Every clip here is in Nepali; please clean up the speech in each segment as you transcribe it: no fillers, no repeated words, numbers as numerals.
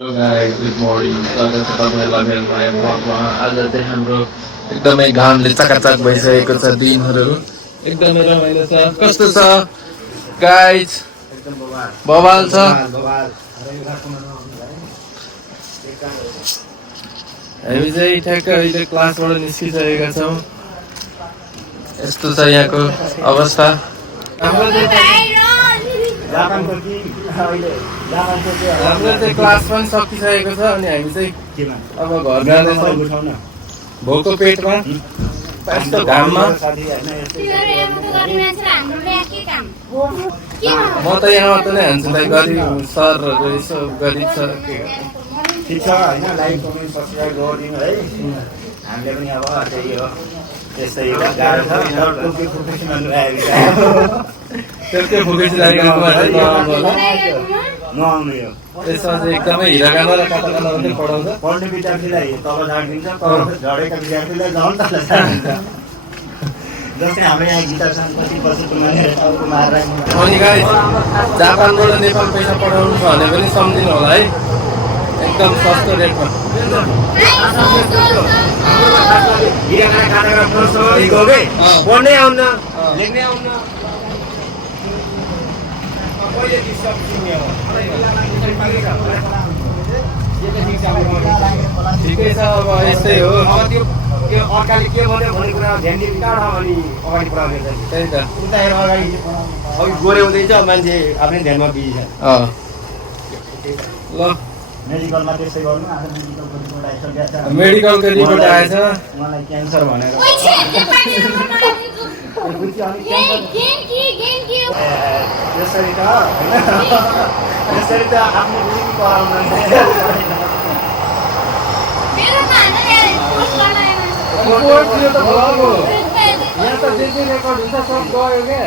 Hello guys, good morning. स्वागत छ तपाईँहरूलाई मेरो नयाँ ब्लगमा। आज चाहिँ हाम्रो एकदमै घामले चकाचक भइसकेको छ दिनहरू। एकदमै रमाइलो छ। कस्तो छ गाइस? बवाल छ। हामी चाहिँ ठ्याक्क अहिले क्लासबाट निस्किसकेका छौँ। यस्तो छ यहाँको अवस्था। हाम्रो चाहिँ क्लास पनि सकिसकेको छ अनि हामी चाहिँ अब घर जाँदैछौँ भोको पेटमा यस्तो घाममा। म त यहाँ मात्र नै हान्छु दाइ, गरिब सरहरू यसो गरिब सर ठिक छ होइन, लाइक कमेन्ट सब्सक्राइब गरिदिनु है। हामीले पनि अब त्यही हो, त्यस्तै हो, गाह्रो छ। त्यसकै भोकेसी लागेको नआउनु यो त्यसमा चाहिँ एकदमै हिरागाना र काटागाना पनि पढाउँछ। पढ्ने विद्यार्थीलाई तल झारिदिन्छ, झरेका विद्यार्थीलाई झन् तल झारिदिन्छ। जस्तै हाम्रो यहाँ गीता शान्ति बसेको मान्छेहरूको मारेर अनि गाइस, जापानबाट नेपाल पैसा पठाउनु छ भने पनि सम्झिनु होला है, एकदम सस्तो रेटमा। पढ्नै आउन, लेख्नै आउन। ठिकै छ, अब यस्तै हो। त्यो अर्काले के भन्यो भन्ने कुरा ध्यान दिनु टाढा अनि अगाडि बढाउने त्यही त। उता हेर अगाडि अघि गोरे हुँदैछ, मान्छे आफ्नै ध्यानमा बिजी छ। ल, मेडिकलमा त्यसै गर्नु। आज मेडिकलको रिपोर्ट आइसकेको छ। मेडिकलको रिपोर्ट आएछ। मलाई क्यान्सर भनेर यसरी त होइन, यसरी त आफ्नो बुझी कराउनु। यहाँ त जे जे रेकर्ड हुन्छ सब गयो क्या।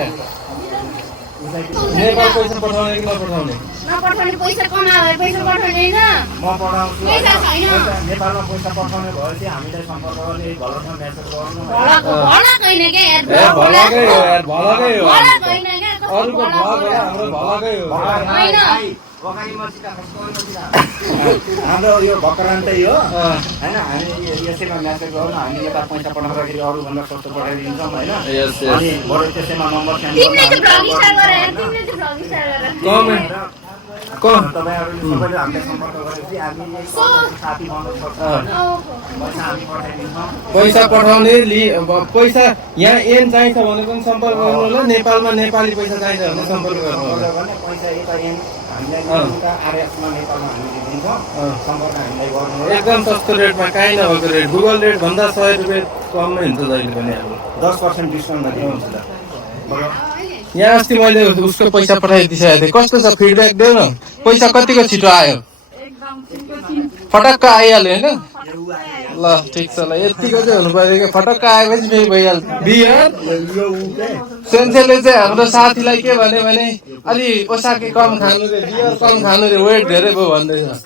नेपाल पैसा पठाउने कि नपठाउने? नपठाउने, पैसा कमाएर पैसा पठाउने होइन। म पठाउँछु। पैसा छैन। नेपालमा पैसा पठाउने भएपछि हामीलाई सम्पर्क गर्ने, भलकमा मेसेज गर्नु। भलक होइन क्या यार, ए भलकै हो यार, भलकै हो। भलक होइन क्या, कस्तो अरूको भलक भलक हो? होला, हाम्रो भलकै हो। होइन। हाम्रो यो भक्रान्तै हो होइन। हामी यसैमा म्यासेज गरौँ, हामी यता पैसा पठाउँदाखेरि अरूभन्दा सस्तो पठाइदिन्छौँ होइन। Yes, yes. अनि बरु त्यसैमा नम्बर सेन्ड तिमीले चाहिँ भ्लग स्टार्ट गर यार, तिमीले चाहिँ भ्लग स्टार्ट गर। कमेन्ट तपाईँहरूले सबैले हामीलाई सम्पर्क गरेपछि हामी साथी बनाउन सक्छौँ होइन। पैसा हामी पठाइदिन्छौँ। पैसा पठाउने पैसा यहाँ एन चाहिन्छ भने पनि सम्पर्क गर्नु होला। नेपालमा नेपाली पैसा चाहिन्छ भने सम्पर्क गर्नु होला। पैसा यता हामीलाई उता आरएसमा नेपालमा हामीले दिन्छौँ, सम्पर्क हामीलाई गर्नु होला। एकदम सस्तो रेटमा, काहीँ नभएको रेट, गुगल रेट भन्दा 100 रुपियाँ कममै हुन्छ जहिले पनि हाम्रो। 10% डिस्काउन्टमा दिनुहुन्छ त। यहाँ अस्ति मैले उसको पैसा पठाइदिइसकेको थिएँ। कस्तो छ फिडब्याक देऊ न। पैसा कतिको छिटो आयो? फटक्क आइहाल्यो होइन? ल ठिक छ, ल यतिको चाहिँ हुनु पऱ्यो क्या। फटक्क आएपछि फेरि भइहाल्छ। सेन्सेले चाहिँ हाम्रो साथीलाई के भन्यो भने अलि ओसाके कम खानु रे, बियर कम खानु रे, वेट धेरै भयो भन्दैछ।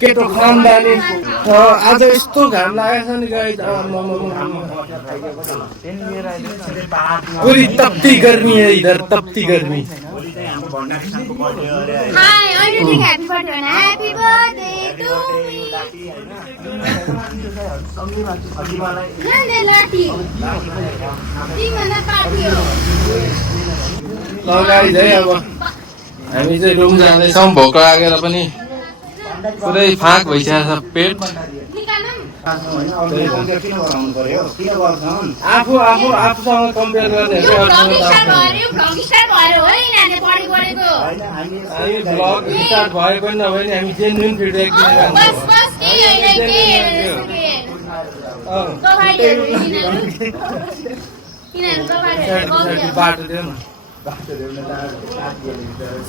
केटो खानदानी आज यस्तो घाम लागेको छ नि गाइस, पूरी तप्ती गर्मी है इधर, तप्ती गर्मी। हाय, अहिले चाहिँ ह्यापी बर्थडे भन। Happy birthday to me. नन्दे लाठी तिमीभन्दा पार्टी हो। ल गाइस है, अब हामी चाहिँ रुम जाँदैछौँ। भोक लागेर पनि पुरै फाँक भइसकेको छ पेट। आफू आफू आफूसँग कम्पेयर गर्ने यो भ्लग स्टार्ट भयो, भ्लग स्टार्ट भयो है, नानी पढी गरेको। हामी ब्लग स्टार्ट भयो पनि नभए नि हामी जेन्युन फिडब्याक बस दिएर बस के होइन के कबाडीहरू किनहरू कबाडीहरू बाटो दियो न,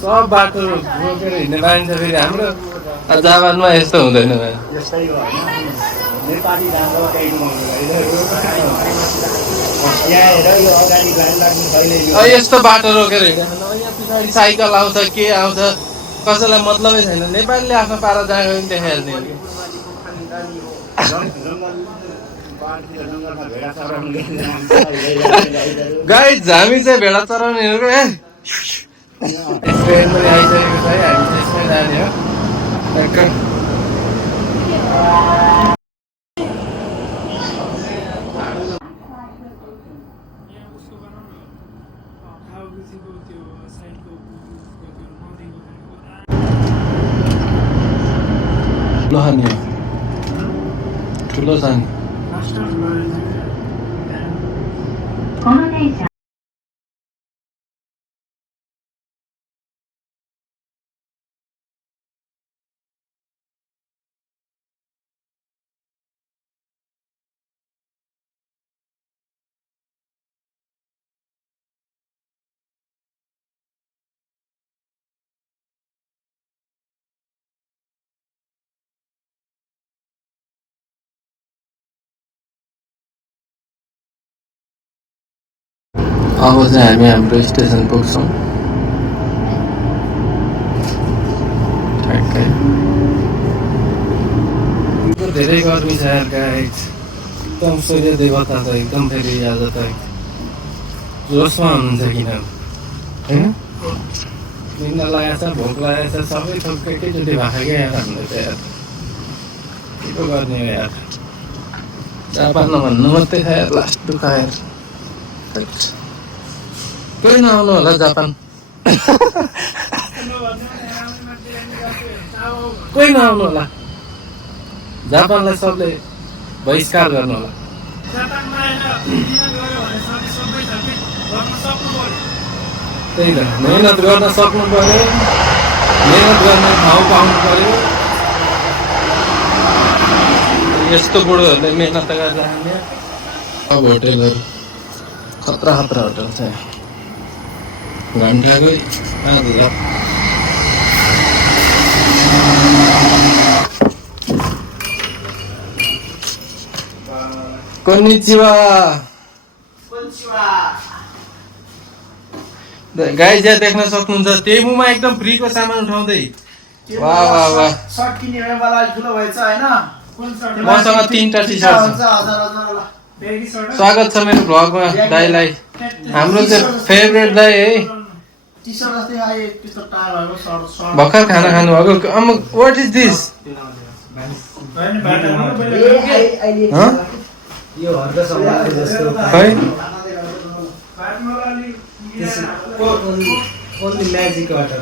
सब बाटो रोकेर हिँड्ने बानी छ फेरि हाम्रो। जापानमा यस्तो हुँदैन। यस्तै हो होइन, नेपाली भाषा त्यही यहाँ हेर, यो अगाडि लाइन लाग्नु छैन। यस्तो बाटो रोकेर हिँड्दैन। यहाँ पछाडि साइकल आउँछ, के आउँछ, कसैलाई मतलबै छैन। नेपालीले आफ्नो पारा जहाँ गयो पनि देखाइहाल्ने हो कि। पाहाडतिर जङ्गलमा भेडा चराउनु गइरहेको गाइज हामी चाहिँ भेडा चराउनेहरू ट्रेन पनि आइसकेको छ है हामी त्यसमै जाने हो टक्क ठुलो खाने हो ठुलो खाने この電車 अब चाहिँ हामी हाम्रो स्टेसन पुग्छौँ ठ्याक्कै धेरै गर्मी छ यार गाइस एकदम सूर्य देवता त एकदम फेरि आज त जोसमा हुनुहुन्छ किन होइन निन्द लागेको छ भोक लागेको छ सबै थोक एकैचोटि भएको क्या यार हामीले त यार के पो गर्ने हो यार जापानमा भन्नु मात्रै छ यार लास्ट दुःख यार कोही नआउनु होला जापान कोही नआउनु होला जापानलाई सबले बहिष्कार गर्नु होला त्यही त मेहनत गर्न सक्नु पर्यो मेहनत गर्न ठाउँ पाउनु पर्यो यस्तो बुढोहरूले मेहनत गरेर हामी अब होटेलहरू खतरा खतरा होटल छ घन्टाकै 5,000 कोनिचिवा गाइस यहाँ देख्न सक्नुहुन्छ टेबुमा एकदम फ्रीको सामान उठाउँदै वाह वाह वाह सर्ट किन्ने वाला ठुलो भएछ हैन मसँग 3टा टी-सर्ट छ स्वागत छ मेरो भ्लगमा दाइलाई हाम्रो चाहिँ फेभरेट दाइ है टी-सर्ट जस्तै आए त्यस्तो टायर भएको सर्ट भर्खर खाना खानु भएको व्हाट इज दिस यो हर्क सम्भाले जस्तो है ओन्ली म्याजिक वाटर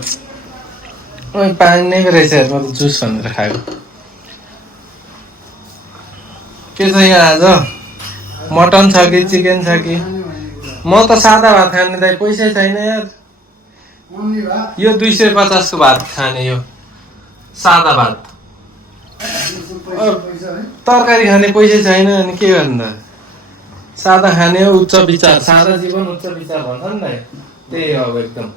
ओइ पानी नै रहेछ यार म त जुस भनेर खाएको के छ यहाँ आज मटन छ कि चिकन छ कि म त सादा भात खाने दाइ पैसै छैन यार यो 250 को भात खाने यो सादा भात तरकारी खाने पैसै छैन अनि के गर्नु त सादा खाने हो उच्च विचार सादा जीवन उच्च विचार भन्छ नि त त्यही हो अब एकदम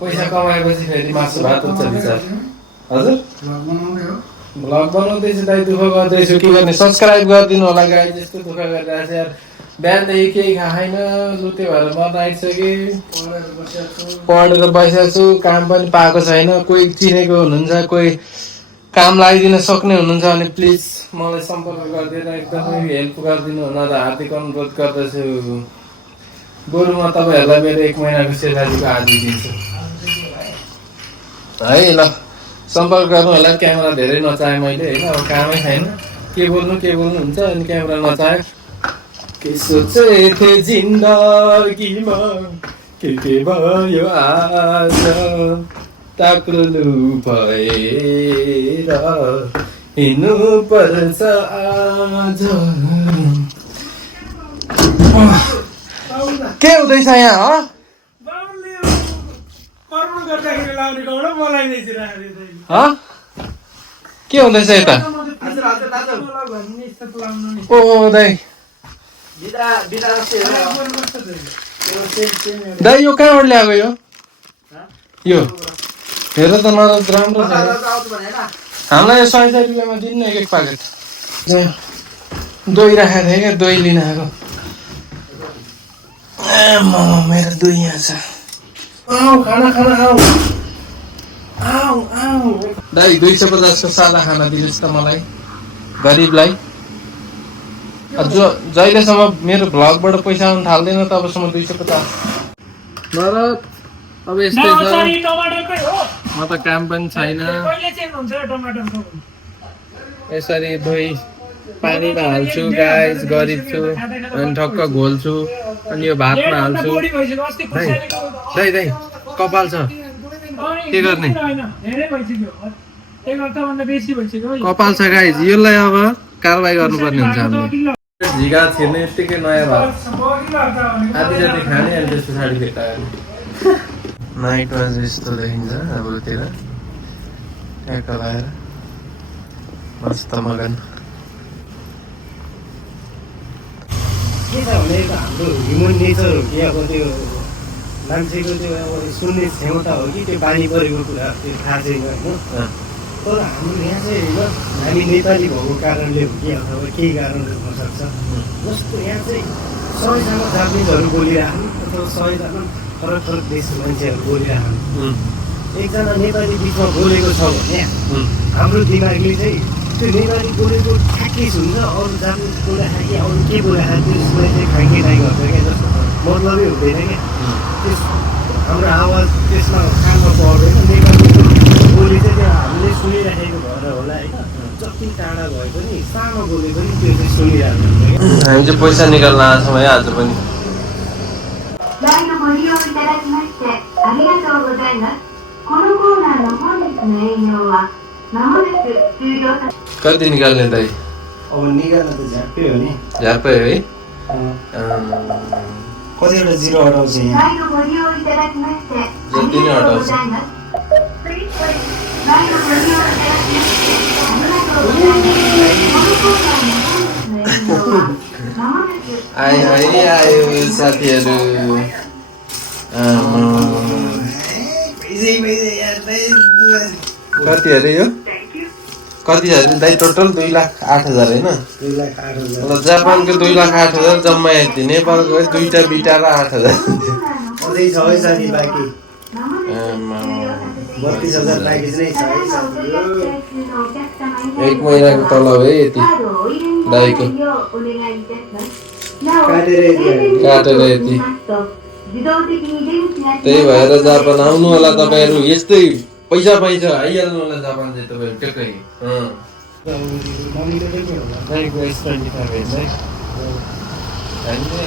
पैसा कमाएपछि फेरि मासु भात उच्च विचार हजुर भ्लग बनाउँदैछु दाइ दुःख गर्दैछु के गर्ने सब्सक्राइब गरिदिनु होला गाई जस्तो दुःख गरिरहेको छ यार बिहानदेखि केही खाएन लुते भएर मर्न आइसकेँ पढेर बसेको छु काम पनि पाएको छैन कोही चिनेको हुनुहुन्छ कोही काम लगाइदिन सक्ने हुनुहुन्छ भने प्लिज मलाई सम्पर्क गरिदिएर एकदमै हेल्प गरिदिनु हुन त हार्दिक अनुरोध गर्दछु बरु म तपाईँहरूलाई मेरो 1 महिनाको सेलारीको आधी दिन्छु है ल सम्पर्क गर्नु होला क्यामेरा धेरै नचाहेँ मैले होइन अब कामै छैन के बोल्नु हुन्छ अनि क्यामेरा नचाहे के सोचे थे जिन्दगीमा के भयो आज ताक्लु भएर हिँड्नु पर्छ आज के हुँदैछ यहाँ हो के हुँदैछ यता ओ दाइ दाइ यो कहाँबाट ल्याएको यो हेर त नराम्रो राम्रो छ हामीलाई 100 रुपियाँमा दिनु न एक प्याकेट दही राखेको थिएँ क्या दही लिन आएको मेरो दही यहाँ छ आऊ खाना आऊ दाइ 250 को सादा खाना दिनुहोस् त मलाई गरिबलाई जहिलेसम्म मेरो भ्लगबाट पैसा आउनु थाल्दैन तबसम्म 250। भरत अब यस्तै छ, म त काम पनि छैन। यसरी दही पानीमा हाल्छु गाइस, गरिब छु अनि ठक्क घोल्छु अनि यो भातमा हाल्छु। दाइ दाइ कपाल छ के गर्ने? कपाल छ गाइस, यसलाई अब कारवाही गर्नुपर्ने हुन्छ हामीले। झिगा छिर्ने यत्तिकै नयाँ भात आधी जति खाने अनि त्यस पछाडि फेर्ता गर्ने। नाइटमा चाहिँ यस्तो देखिन्छ हाम्रोतिर, ट्याक्क लगाएर मस्त मगन। के छ भने हाम्रो ह्युमन नेचर हो कि अब त्यो मान्छेको त्यो अब सुन्ने क्षमता हो कि त्यो बानी परेको कुरा त्यो थाहा छैन होइन। तर हाम्रो यहाँ चाहिँ होइन, हामी नेपाली भएको कारणले हो कि अथवा केही कारणले हुनसक्छ। जस्तो यहाँ चाहिँ 100जना जापानिजहरू बोलिरहनु अथवा 100जना फरक फरक देशको मान्छेहरू बोलिरहनु, एकजना नेपाली बिचमा बोलेको छ भने हाम्रो दिमागले चाहिँ त्यो नेपाली बोलेको ठ्याक्कै सुन्छ, अरू जापानिज बोलेको कि अरू के बोलेको त्यसलाई चाहिँ खाइके खाइ गर्छ क्या, जस्तो मतलबै हुँदैन क्या। त्यस हाम्रो आवाज त्यसमा कानमा पर्दैन। नेपालीको बोली चाहिँ त्यो हामीले सुनिराखेको भएर होला होइन, जति टाढा भए पनि सानो बोले पनि त्यो चाहिँ सुनिरहेको हुन्छ क्या। हामी चाहिँ पैसा निकाल्न आएको छौँ है आज पनि। कति निकाल्ने दाइ? अब निकाल्न त झ्याप्पै हो नि, झ्यापै है। कतिवटा जिरो हटाउँछ यहाँ, जति नै हटाउँछ। आयो साथीहरू। कति अरे यो? कति अरे दाइ? टोटल 2,08,000 होइन? 2,08,000। जापानको 2,08,000 जम्मा यति, नेपालको 2टा बिटा र 8,000। अझै छ है साथी बाँकी, 32,000 प्याकेज नै छ है साथी। एक महिनाको तलब है यति दाइको, काटेर यति। त्यही भएर जापान आउनु होला तपाईँहरू, यस्तै पैसा आइहाल्नु होला जापान चाहिँ तपाईँहरू ट्याक्कै।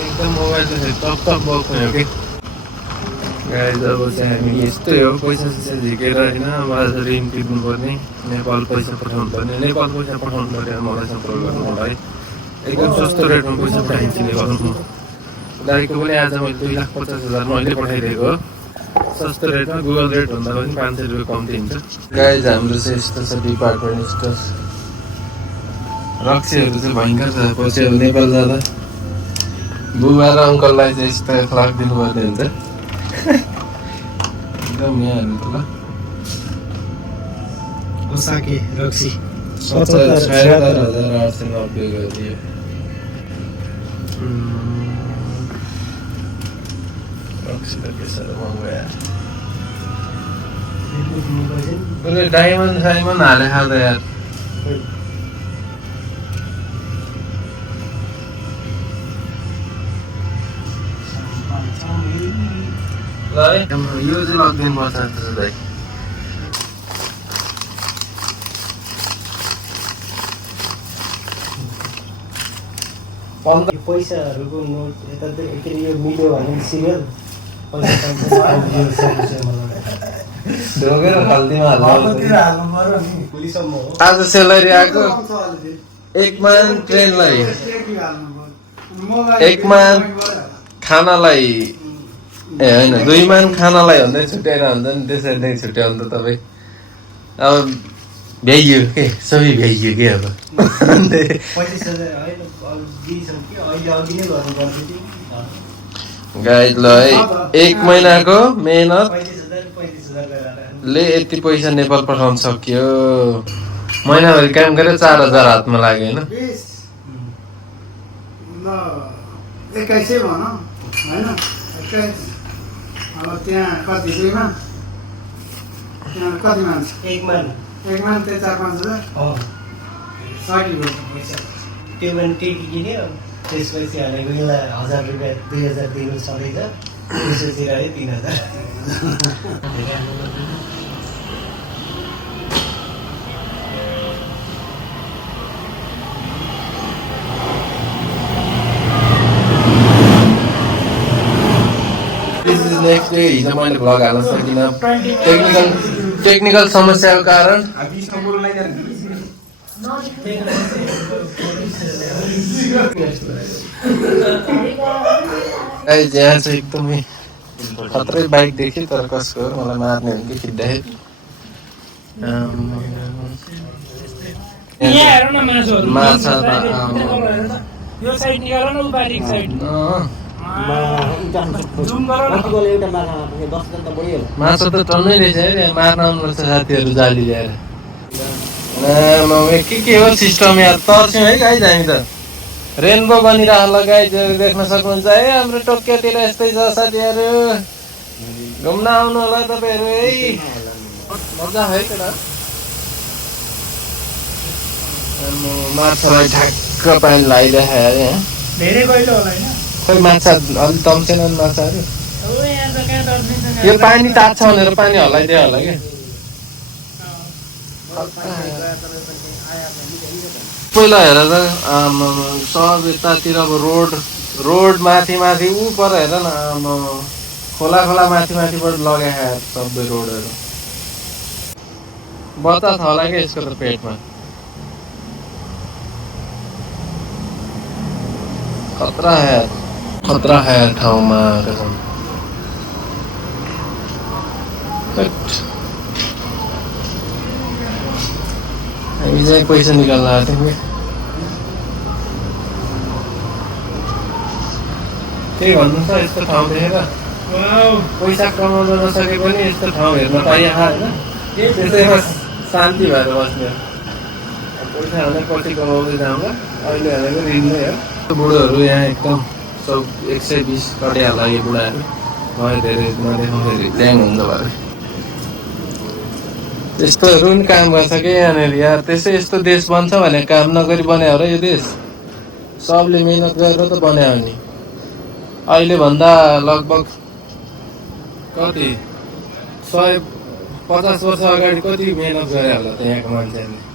एकदम मोबाइल चाहिँ टप बक्ने हो कि गाइस। अब चाहिँ हामी यस्तै हो, पैसा झिकेर होइन, अब आज ऋण तिर्नु पर्ने, नेपाल पैसा पठाउनु पर्ने, नेपाल पैसा पठाउनु पर्ने, मलाई सम्पर्क गर्नु होला है। एकदम सस्तो रेटमा पैसा पठाइन्छ नेपालमा। दाइको पनि आज मैले 2,50,000 मैले पठाइदिएको हो, सस्तो रेटमा। गुगल रेट भन्दा पनि 500 रुपियाँ कम्ती हुन्छ। गाइस हाम्रो चाहिँ यस्तो छ डिपार्टमेन्ट स्टोर। रक्सीहरू चाहिँ भयङ्कर छ, पछि अब नेपाल जाँदा बुबा र अङ्कललाई चाहिँ यस्तो फ्लाग दिनुपर्ने हुन्छ एकदम यहाँ हेर्नु त ल। ओसाके रक्सी 77,890 गरिदियो। रक्सी त के साह्रो महँगो यार। उसले डायमन्ड हाले खाँदा यार। ल है, यो चाहिँ लगिदिनु पर्छ जस्तो छ दाइ। पैसाहरूको नोट यता के अरे यो मिल्यो भने सिरियल पैसा ढोगेर खल्तीमा हाल्नु नि पुलिसम्म हो। आज सेलरी आएको, एकमा ट्रेनलाई, एकमा खानालाई, ए होइन 2 मान खानालाई भन्दै छुट्याएर हुन्छ नि, त्यसरी नै छुट्याउनु त तपाईँ। अब भ्याइयो के सबै भ्याइयो के अब 25,000 होइन दिन्छौँ कि अहिले अघि नै गर्नु पर्थ्यो कि गाइड ल है। 1 महिनाको मेहनत 35,000 गरेर ले यति पैसा नेपाल पठाउन सक्यो। महिनाभरि काम गरेर 4,000 हातमा लाग्यो होइन। 21 भनौँ होइन, 21। अब त्यहाँ कति 2 मान, त्यहाँ कति मान्छ? एक मान त्यहाँ 4-5 हजार हो सकियो पैसा। त्यो पनि टेकी किन्यो त्यसपछि भनेको यसलाई 1000 रुपियाँ 2000 दिनु सधैँ त त्यसपछि रह्यो 3000 नेक्स्ट डे हिजो मैले भ्लग हाल्न सकिनँ टेक्निकल समस्याको कारण। यहाँ चाहिँ एकदमै खत्रै बाइक देखेँ तर कसको हो मलाई मार्ने हो कि खिच्दाखेरि माछा यो साइड निकाल न उपारी साइड माछा त टन्नै रहेछ है मार्न आउनुपर्छ साथीहरू जाली ल्याएर के हो सिस्टम यार तर्स्यौँ है गाइज हामी त रेनबो बनिरहेको गाइज देख्न सक्नुहुन्छ है हाम्रो टोकियोतिर यस्तै छ साथीहरू घुम्न आउनु होला तपाईँहरू है मजा है त माछालाई ठ्याक्क पानी लगाइराखेँ अरे यहाँ धेरै गहिलो होला हैन खै माछा अलिक तम्सेनन् माछाहरू हो यहाँ त कहाँ तर्सिन्छ यो पानी तात्छ भनेर पानी हल्लाइदियो होला क्या पहिला हेर त सब यतातिर अब रोड माथि ऊ पर हेर न खोला माथिबाट लगाए सबै रोडहरू बतास होला क्या यसको त पेटमा खतरा है ठाउँमा कसम हामी चाहिँ पैसा निकाल्न आएको थियौँ त्यही भन्नु छ यस्तो ठाउँ देखेर पैसा कमाउन नसके पनि यस्तो ठाउँ हेर्न पाइए होइन त्यसैमा शान्ति भएर बस्ने पैसा भने पछि कमाउँदै जाउँला अहिले भनेको ऋण नै हो बुढोहरू यहाँ एकदम सब 120 कटिहाल्ला यो बुढाहरू भयो धेरै नदेखाउँदाखेरि ल्याङ हुन्छ भयो त्यस्तोहरू पनि काम गर्छ क्या यहाँनिर यार त्यसै यस्तो देश बन्छ भने काम नगरी बनायो र यो देश सबले मिहिनेत गरेर त बनायो नि अहिले भन्दा लगभग कति 150 वर्ष अगाडि कति मिहिनेत गरे होला त यहाँको मान्छेहरूले